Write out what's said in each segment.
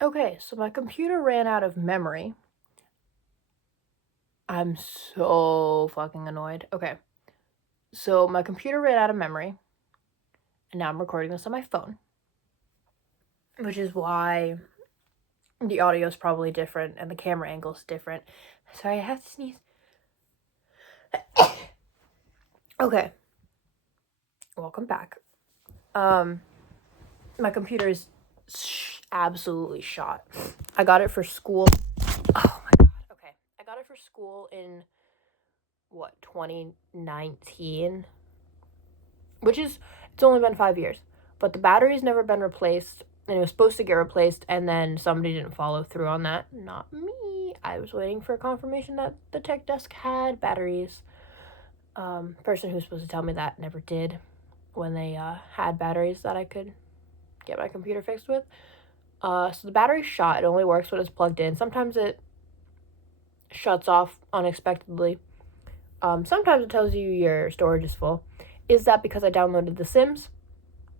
Okay, so my computer ran out of memory. I'm so fucking annoyed. Okay, so my computer ran out of memory, and now I'm recording this on my phone, which is why the audio is probably different and the camera angle is different. Sorry, I have to sneeze. Okay, welcome back. My computer is absolutely shot. I got it for school. Oh my god. Okay, I got it for school in 2019, which is, it's only been 5 years, but the battery's never been replaced, and it was supposed to get replaced, and then somebody didn't follow through on that. Not me. I was waiting for confirmation that the tech desk had batteries. Person who was supposed to tell me that never did when they had batteries that I could get my computer fixed with. So the battery's shot. It only works when it's plugged in. Sometimes it shuts off unexpectedly. Sometimes it tells you your storage is full. Is that because I downloaded The Sims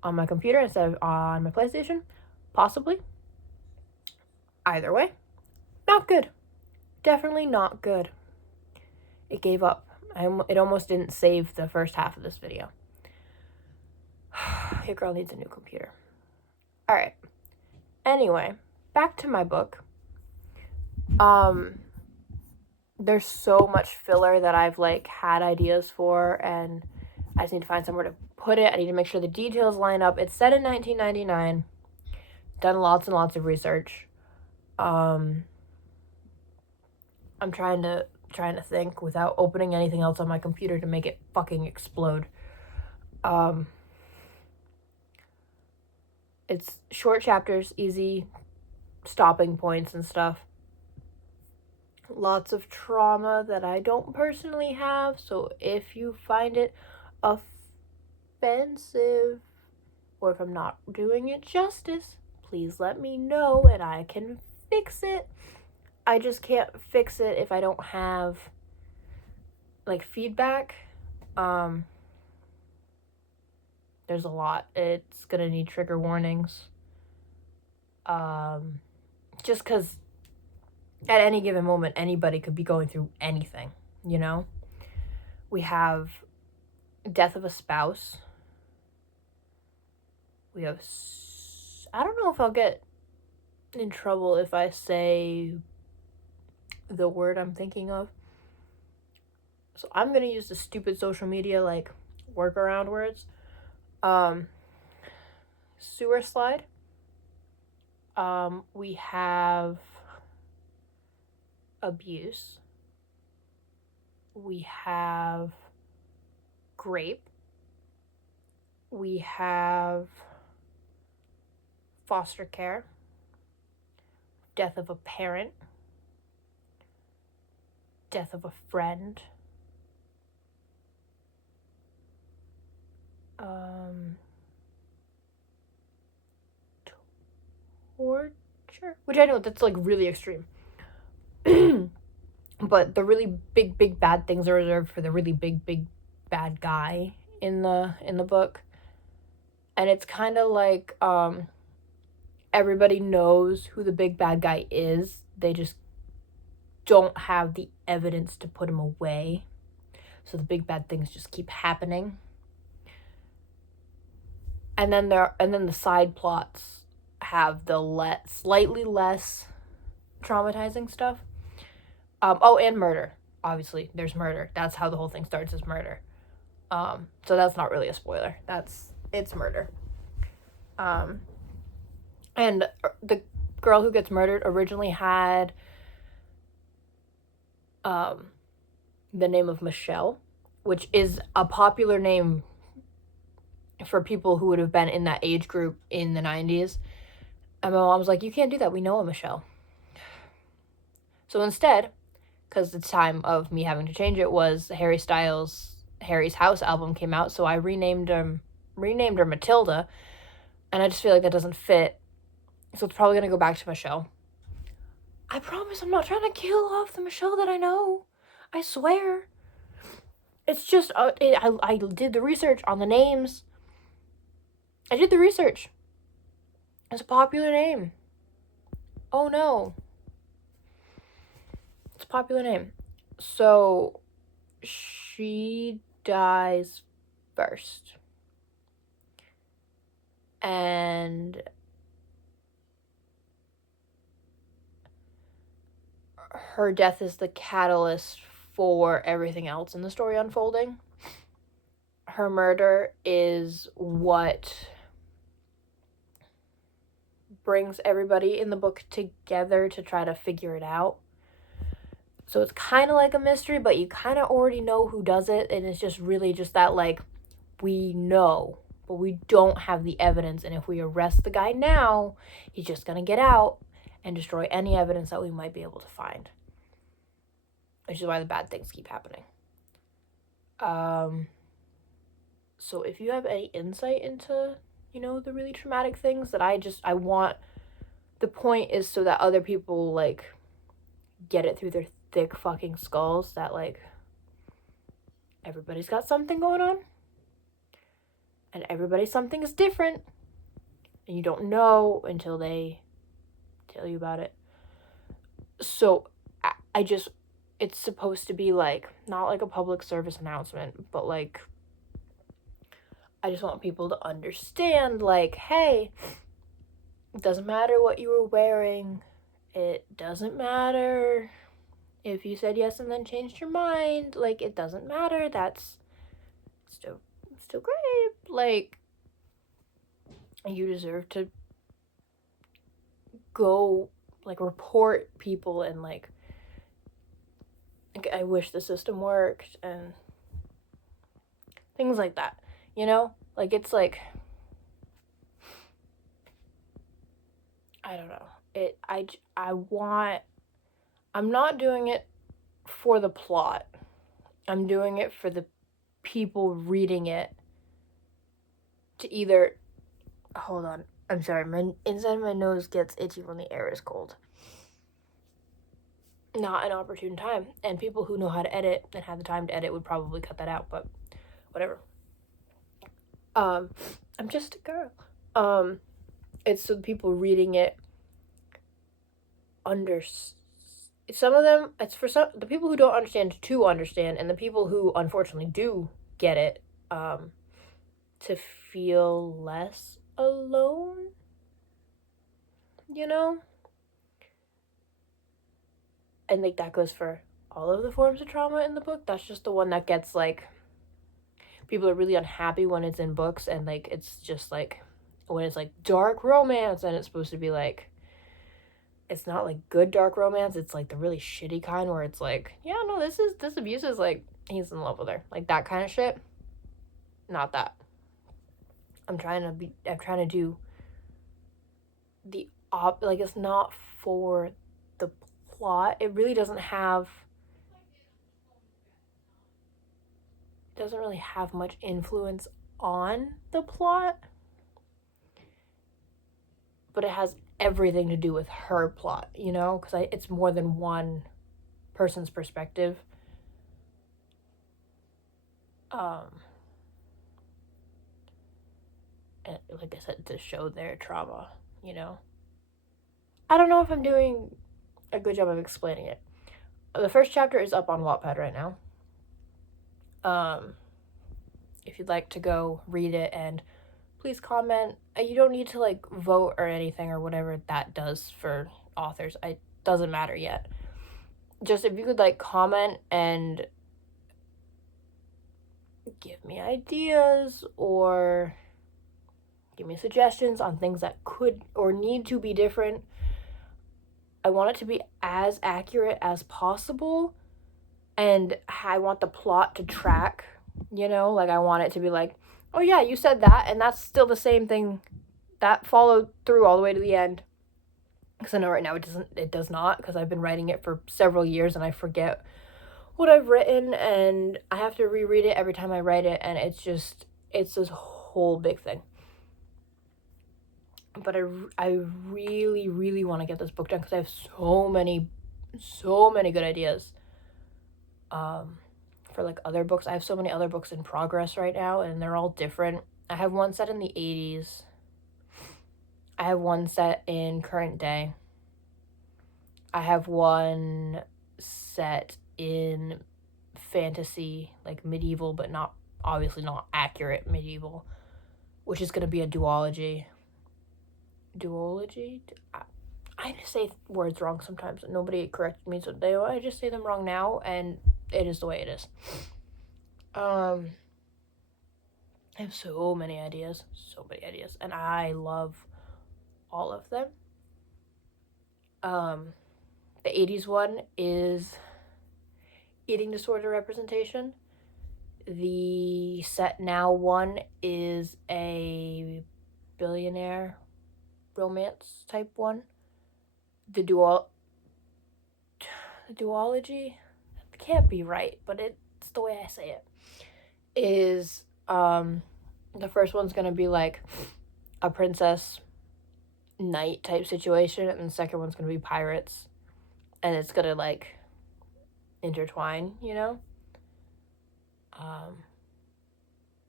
on my computer instead of on my PlayStation? Possibly. Either way, not good. Definitely not good. It gave up. It almost didn't save the first half of this video. Your girl needs a new computer. Alright. Anyway, back to my book. There's so much filler that I've had ideas for, and I just need to find somewhere to put it. I need to make sure the details line up. It's set in 1999. Done lots and lots of research. I'm trying to think without opening anything else on my computer to make it fucking explode. It's short chapters, easy stopping points and stuff. Lots of trauma that I don't personally have, so if you find it offensive, or if I'm not doing it justice, please let me know and I can fix it. I just can't fix it if I don't have feedback. There's a lot. It's gonna need trigger warnings. Just because at any given moment, anybody could be going through anything, you know? We have death of a spouse. We have, I don't know if I'll get in trouble if I say the word I'm thinking of. So I'm going to use the stupid social media, workaround words. Sewer slide. We have abuse. We have grape. We have foster care. Death of a parent. Death of a friend. Torture, which I know that's really extreme. But the really big bad things are reserved for the really big bad guy in the book. And it's kind of everybody knows who the big bad guy is. They just don't have the evidence to put him away. So the big bad things just keep happening. And then the side plots have the slightly less traumatizing stuff. And murder. Obviously, there's murder. That's how the whole thing starts, is murder. So that's not really a spoiler. It's murder. And the girl who gets murdered originally had the name of Michelle, which is a popular name for people who would have been in that age group in the 90s. And my mom was like, you can't do that. We know a Michelle. So instead, because the time of me having to change it was Harry Styles' Harry's House album came out, so I renamed her Matilda, and I just feel like that doesn't fit. So it's probably going to go back to Michelle. I promise I'm not trying to kill off the Michelle that I know. I swear. It's just, I did the research on the names. I did the research. It's a popular name. Oh no. It's a popular name. So she dies first. And her death is the catalyst for everything else in the story unfolding. Her murder is what brings everybody in the book together to try to figure it out. So it's kind of like a mystery, but you kind of already know who does it, and it's just really just that, like, we know, but we don't have the evidence, and if we arrest the guy now, he's just gonna get out and destroy any evidence that we might be able to find. Which is why the bad things keep happening. So if you have any insight into, the really traumatic things that I want, the point is so that other people, like, get it through their thick fucking skulls that, like, everybody's got something going on, and everybody's something is different, and you don't know until they tell you about it. So I just, it's supposed to be, like, not like a public service announcement, but, like, I just want people to understand, like, hey, it doesn't matter what you were wearing. It doesn't matter if you said yes and then changed your mind. Like, it doesn't matter. That's still great. Like, you deserve to go, like, report people, and, like, I wish the system worked, and things like that, Like, it's like, I don't know. I'm not doing it for the plot. I'm doing it for the people reading it to either, hold on, I'm sorry, my inside of my nose gets itchy when the air is cold. Not an opportune time, and people who know how to edit and have the time to edit would probably cut that out, but whatever. I'm just a girl. It's so the people reading it some of them, it's for the people who don't understand to understand, and the people who unfortunately do get it, to feel less alone, And, like, that goes for all of the forms of trauma in the book. That's just the one that gets, like, people are really unhappy when it's in books, and, like, it's just, like, when it's, like, dark romance, and it's supposed to be, like, it's not, like, good dark romance, it's, like, the really shitty kind where it's, like, yeah, no, this abuse is, like, he's in love with her. Like, that kind of shit. Not that. I'm trying to do the like, it's not for the plot. It really doesn't really have much influence on the plot, but it has everything to do with her plot, because it's more than one person's perspective. And, like I said, to show their trauma, I don't know if I'm doing a good job of explaining it. The first chapter is up on Wattpad right now. If you'd like to go read it, and please comment. You don't need to, like, vote or anything or whatever that does for authors. It doesn't matter yet. Just if you could, like, comment and give me ideas or give me suggestions on things that could or need to be different. I want it to be as accurate as possible, and I want the plot to track, like, I want it to be like, oh yeah, you said that, and that's still the same thing that followed through all the way to the end. Because I know right now it does not, because I've been writing it for several years and I forget what I've written, and I have to reread it every time I write it, and it's this whole big thing. But I really, really want to get this book done, because I have so many good ideas. For, like, other books. I have so many other books in progress right now, and they're all different. I have one set in the 80s. I have one set in current day. I have one set in fantasy, like medieval, but not obviously not accurate medieval, which is going to be a duology. Duology? I just say words wrong sometimes. Nobody corrected me, so I just say them wrong now, and it is the way it is. I have so many ideas, and I love all of them. The 80s one is eating disorder representation. The set now one is a billionaire romance type one. The duology, it can't be right, but it's the way I say it, is the first one's gonna be like a princess knight type situation, and the second one's gonna be pirates, and it's gonna like intertwine, you know.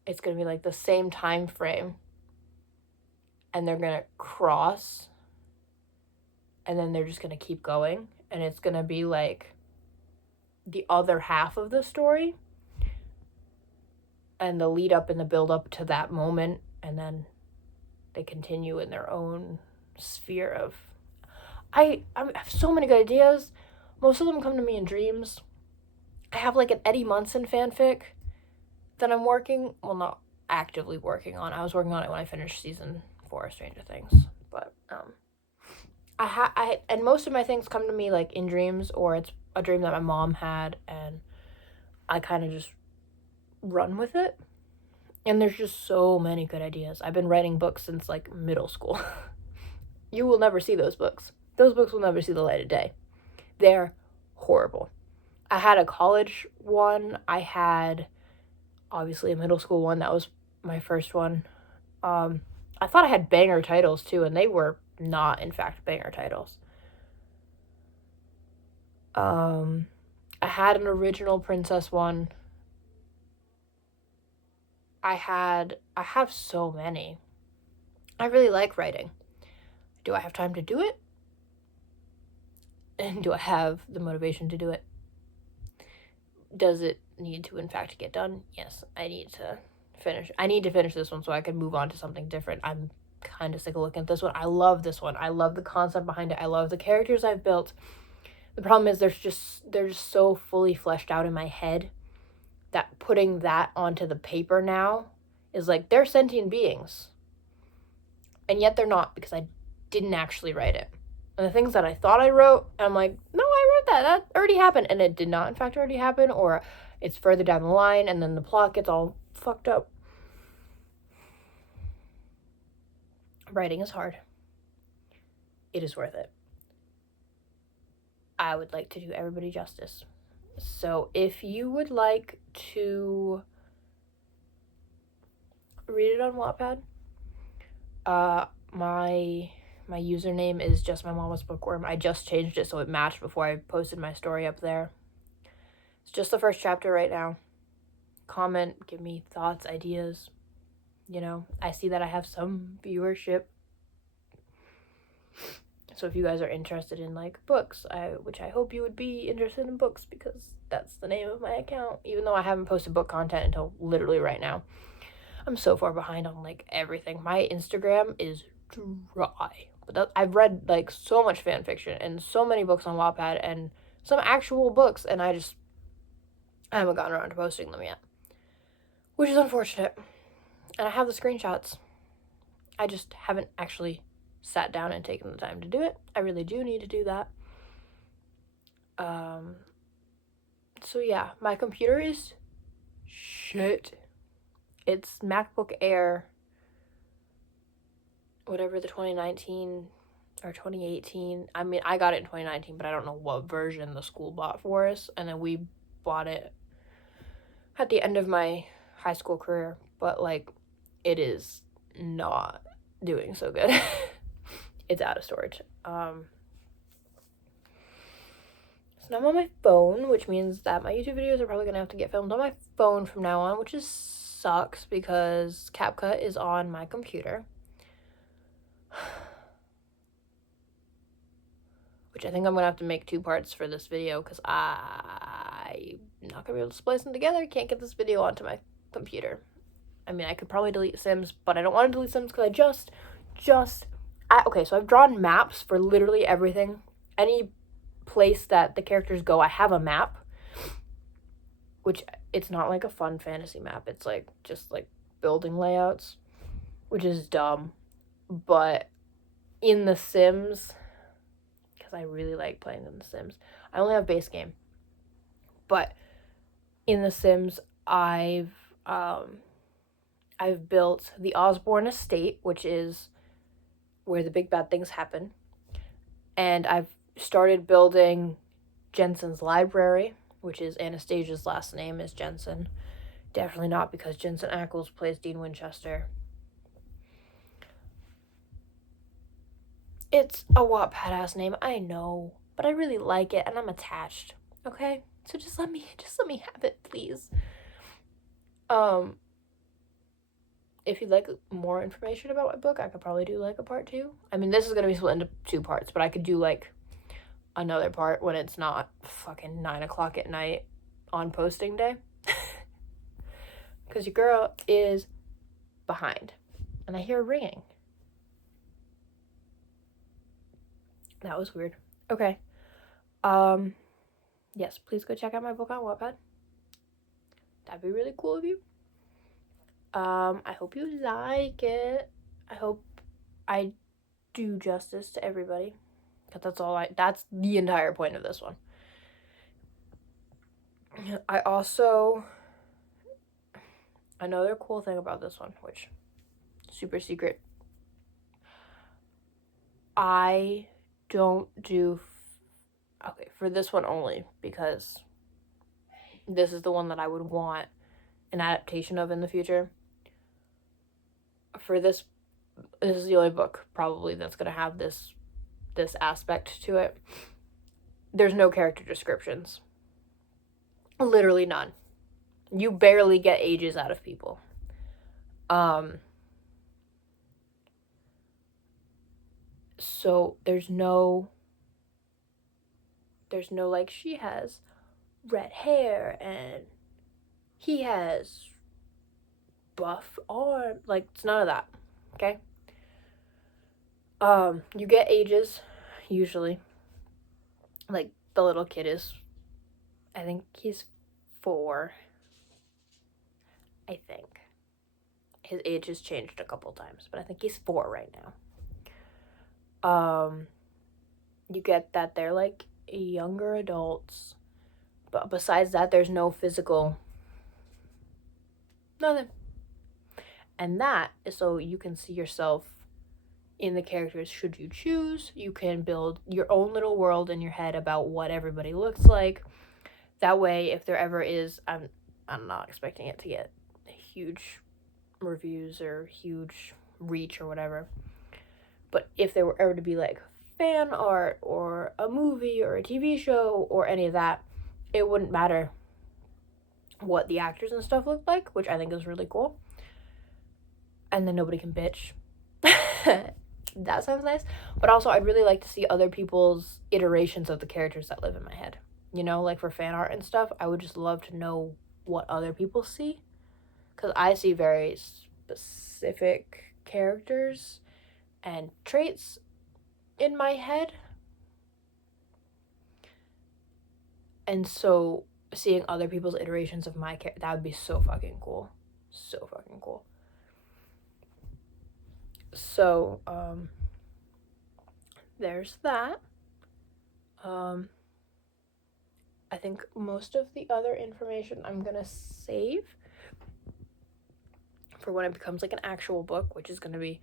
It's gonna be like the same time frame, and they're gonna cross, and then they're just gonna keep going, and it's gonna be like the other half of the story and the lead up and the build up to that moment, and then they continue in their own sphere of I have so many good ideas. Most of them come to me in dreams. I have like an Eddie Munson fanfic that I'm not actively working on. I was working on it when I finished season 4 of Stranger Things, but and most of my things come to me like in dreams, or it's a dream that my mom had, and I kind of just run with it. And there's just so many good ideas. I've been writing books since like middle school. You will never see those books. Those books will never see the light of day. They're horrible. I had a college one. I had obviously a middle school one. That was my first one. I thought I had banger titles too, and they were not, in fact, banger titles. I had an original princess one. I have so many. I really like writing. Do I have time to do it? And do I have the motivation to do it? Does it need to, in fact, get done? Yes, I need to finish this one so I can move on to something different. I'm kind of sick of looking at this one. I love this one. I love the concept behind it. I love the characters I've built. The problem is they're just so fully fleshed out in my head that putting that onto the paper now is like they're sentient beings. And yet they're not, because I didn't actually write it. And the things that I thought I wrote, I'm like, no, I wrote that. That already happened. And it did not, in fact, already happen. Or it's further down the line, and then the plot gets all fucked up. Writing is hard. It is worth it. I would like to do everybody justice. So if you would like to read it on Wattpad, my username is just my mama's bookworm. I just changed it so it matched before I posted my story up there. It's just the first chapter right now. Comment, give me thoughts, ideas. You know, I see that I have some viewership. So if you guys are interested in like books, which I hope you would be interested in books, because that's the name of my account, even though I haven't posted book content until literally right now. I'm so far behind on like everything. My Instagram is dry. But I've read like so much fan fiction and so many books on Wattpad and some actual books, and I haven't gotten around to posting them yet, which is unfortunate. And I have the screenshots. I just haven't actually sat down and taken the time to do it. I really do need to do that. So yeah, my computer is shit. It's MacBook Air, whatever the 2019 or 2018. I mean, I got it in 2019, but I don't know what version the school bought for us. And then we bought it at the end of my high school career. But, like, it is not doing so good. It's out of storage. So now I'm on my phone, which means that my YouTube videos are probably going to have to get filmed on my phone from now on, which sucks because CapCut is on my computer. which I think I'm going to have to make 2 parts for this video because I'm not going to be able to splice them together. I can't get this video onto my computer. I mean, I could probably delete Sims, but I don't want to delete Sims because okay, so I've drawn maps for literally everything. Any place that the characters go, I have a map, which it's not like a fun fantasy map. It's like just like building layouts, which is dumb. But in The Sims, because I really like playing in The Sims, I only have base game. But in The Sims, I've built the Osborne Estate, which is where the big bad things happen. And I've started building Jensen's library, which is Anastasia's last name is Jensen. Definitely not because Jensen Ackles plays Dean Winchester. It's a Wattpad ass name, I know, but I really like it and I'm attached. Okay? So just let me have it, please. If you'd like more information about my book, I could probably do like a part 2. I mean, this is gonna be split into 2 parts, but I could do like another part when it's not fucking 9 o'clock at night on posting day. Because your girl is behind. And I hear ringing. That was weird. Okay. Yes, please go check out my book on Wattpad. That'd be really cool of you. I hope you like it. I hope I do justice to everybody. Because that's the entire point of this one. Another cool thing about this one, which, super secret, I don't do, okay, for this one only, because this is the one that I would want an adaptation of in the future. For this is the only book, probably, that's going to have this aspect to it. There's no character descriptions. Literally none. You barely get ages out of people. So there's no like, she has red hair and he has buff arm. Like, it's none of that. Okay? You get ages, usually. Like, the little kid is, I think he's 4. I think. His age has changed a couple times, but I think he's 4 right now. You get that they're like younger adults, but besides that, there's no physical, nothing. And that is so you can see yourself in the characters should you choose. You can build your own little world in your head about what everybody looks like. That way, if there ever is, I'm not expecting it to get huge reviews or huge reach or whatever, but if there were ever to be like fan art or a movie or a TV show or any of that, it wouldn't matter what the actors and stuff look like, which I think is really cool. And then nobody can bitch. That sounds nice. But also, I'd really like to see other people's iterations of the characters that live in my head. You know, like for fan art and stuff, I would just love to know what other people see. Because I see very specific characters and traits in my head. And so seeing other people's iterations of my character, that would be so fucking cool. So fucking cool. So, there's that. I think most of the other information I'm gonna save for when it becomes like an actual book, which is gonna be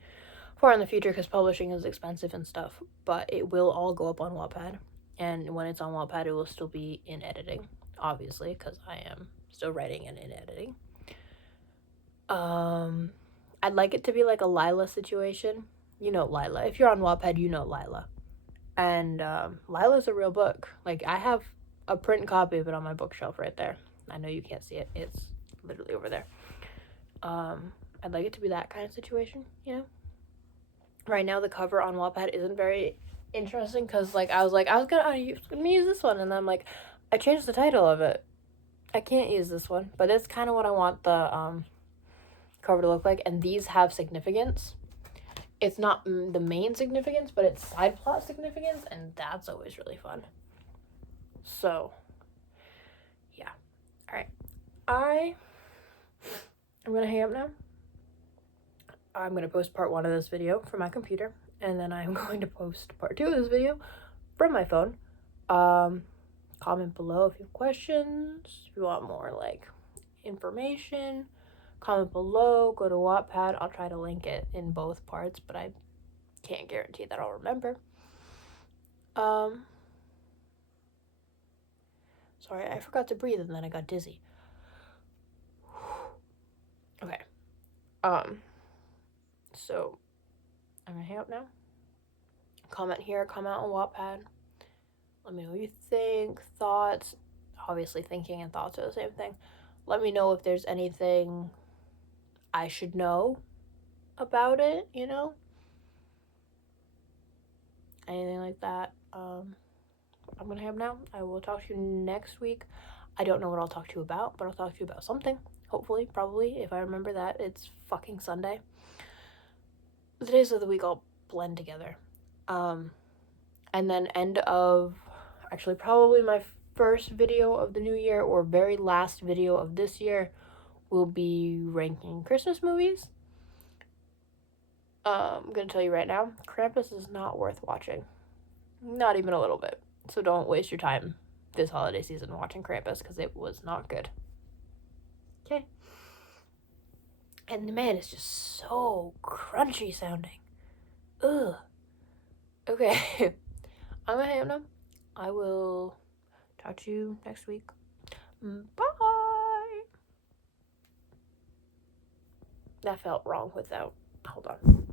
far in the future because publishing is expensive and stuff, but it will all go up on Wattpad. And when it's on Wattpad, it will still be in editing, obviously, because I am still writing and in editing. I'd like it to be like a Lila situation. You know Lila. If you're on Wattpad, you know Lila. And Lila's a real book. Like, I have a print copy of it on my bookshelf right there. I know you can't see it. It's literally over there. I'd like it to be that kind of situation, you know? Right now, the cover on Wattpad isn't very interesting because, like, I was gonna use this one, and then I'm like, I changed the title of it. I can't use this one, but it's kind of what I want the cover to look like, and these have significance. It's not the main significance, but it's side plot significance, and that's always really fun. So, yeah. Alright. I'm gonna hang up now. I'm gonna post part 1 of this video from my computer, and then I'm going to post part 2 of this video from my phone. Comment below if you have questions, if you want more, like, information. Comment below, go to Wattpad. I'll try to link it in both parts, but I can't guarantee that I'll remember. Sorry, I forgot to breathe and then I got dizzy. Okay. So I'm gonna hang up now. Comment here, comment on Wattpad. Let me know what you think, thoughts. Obviously, thinking and thoughts are the same thing. Let me know if there's anything I should know about it, you know? Anything like that. I'm gonna hang up now. I will talk to you next week. I don't know what I'll talk to you about, but I'll talk to you about something. Hopefully, probably, if I remember that. It's fucking Sunday. The days of the week all blend together. And then actually probably my first video of the new year, or very last video of this year, will be ranking Christmas movies. I'm gonna tell you right now, Krampus is not worth watching. Not even a little bit. So don't waste your time this holiday season watching Krampus, because it was not good. Okay. And the man is just so crunchy sounding. Ugh. Okay. I'm gonna hang up now. I will talk to you next week. Bye. That felt wrong without. Hold on.